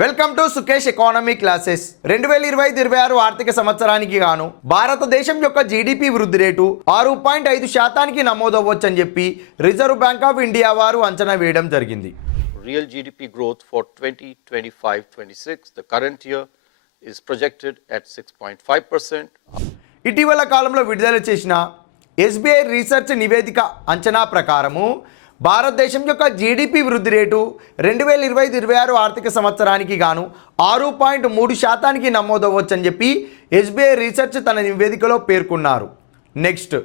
Welcome to Sukesh economy classes 2025-26 ఆర్థిక సంవత్సరానికి గాను భారతదేశం యొక్క జీడిపి వృద్ధి రేటు 6.5% నమోదవ్వొచ్చని చెప్పి రిజర్వ్ బ్యాంక్ ఆఫ్ ఇండియా వారు అంచనా వేయడం జరిగింది. Real GDP growth for 2025-26, the current year, is projected at 6.5%. ఇటీవల కాలంలో విడుదల చేసిన ఎస్బీఐ రీసెర్చ్ నివేదిక అంచనా ప్రకారము భారతదేశం యొక్క జీడిపి వృద్ధి రేటు 2025-26 ఆర్థిక సంవత్సరానికి గాను 6.3% నమోదవ్వొచ్చని చెప్పి ఎస్బీఐ రీసెర్చ్ తన నివేదికలో పేర్కొన్నారు. నెక్స్ట్,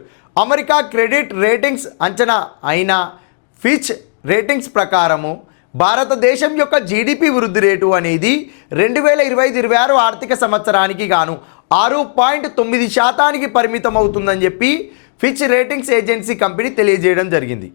అమెరికా క్రెడిట్ రేటింగ్స్ అంచనా అయిన ఫిచ్ రేటింగ్స్ ప్రకారము భారతదేశం యొక్క జీడిపి వృద్ధి రేటు అనేది 2025-26 ఆర్థిక సంవత్సరానికి గాను 6.9% పరిమితం అవుతుందని చెప్పి ఫిచ్ రేటింగ్స్ ఏజెన్సీ కంపెనీ తెలియజేయడం జరిగింది.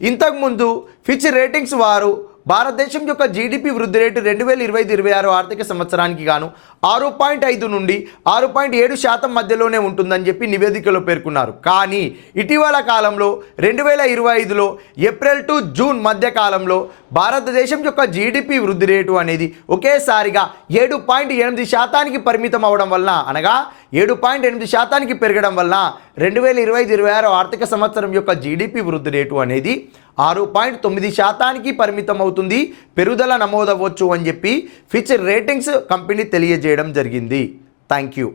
ఇంతకుముందు ఫిచ్ రేటింగ్స్ వారు భారతదేశం యొక్క జీడిపి వృద్ధి రేటు 2025-26 ఆర్థిక సంవత్సరానికి గాను 6.5 నుండి 6.7% మధ్యలోనే ఉంటుందని చెప్పి నివేదికలో పేర్కొన్నారు. కానీ ఇటీవల కాలంలో 2025లో ఏప్రిల్ టు జూన్ మధ్య కాలంలో భారతదేశం యొక్క జీడిపి వృద్ధి రేటు అనేది ఒకేసారిగా 7.8% పరిమితం అవడం వలన, అనగా 7.8% పెరగడం వలన 2025-26 ఆర్థిక సంవత్సరం యొక్క జీడిపి వృద్ధి రేటు అనేది 6.9% పరిమితం అవుతుంది, పెరుగుదల నమోదవ్వచ్చు అని చెప్పి ఫిచ్ రేటింగ్స్ కంపెనీ తెలియజేయడం జరిగింది. Thank you.